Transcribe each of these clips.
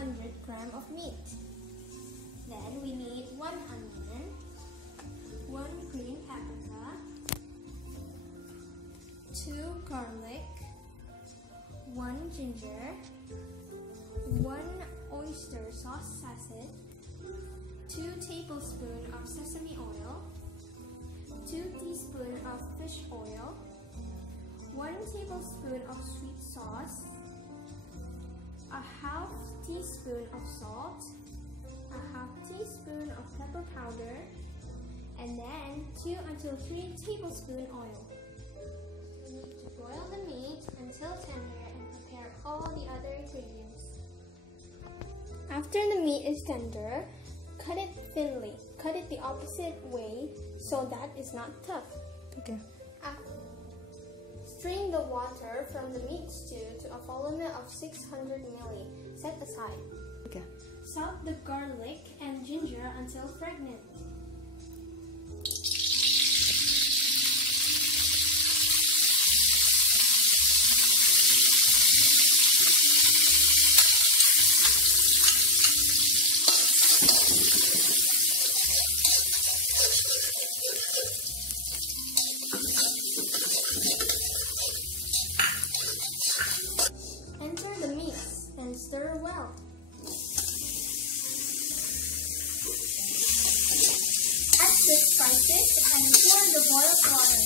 100 grams of meat. Then we need 1 onion, 1 green paprika, 2 garlic, 1 ginger, 1 oyster sauce sachet, 2 tablespoons of sesame oil, 2 teaspoons of fish oil, 1 tablespoon of sweet sauce, a half teaspoon of salt, a half teaspoon of pepper powder, and then 2 until 3 tablespoons oil. We need to boil the meat until tender and prepare all the other ingredients. After the meat is tender, cut it thinly. Cut it the opposite way so that it's not tough. Okay. Strain the water from the meat stew to a volume of 600 ml. Set aside. Okay. Salt the garlic and ginger until fragrant. Enter the meat and stir well. Add the spices and pour the boiled water.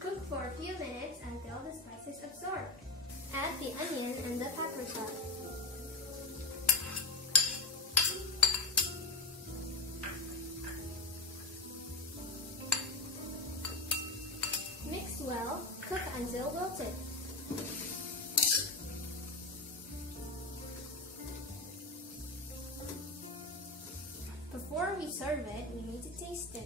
Cook for a few minutes until the spices absorb. Add the onion and the paprika. Mix well, cook until wilted. Before we serve it, we need to taste it.